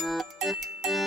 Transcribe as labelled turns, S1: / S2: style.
S1: Thank you.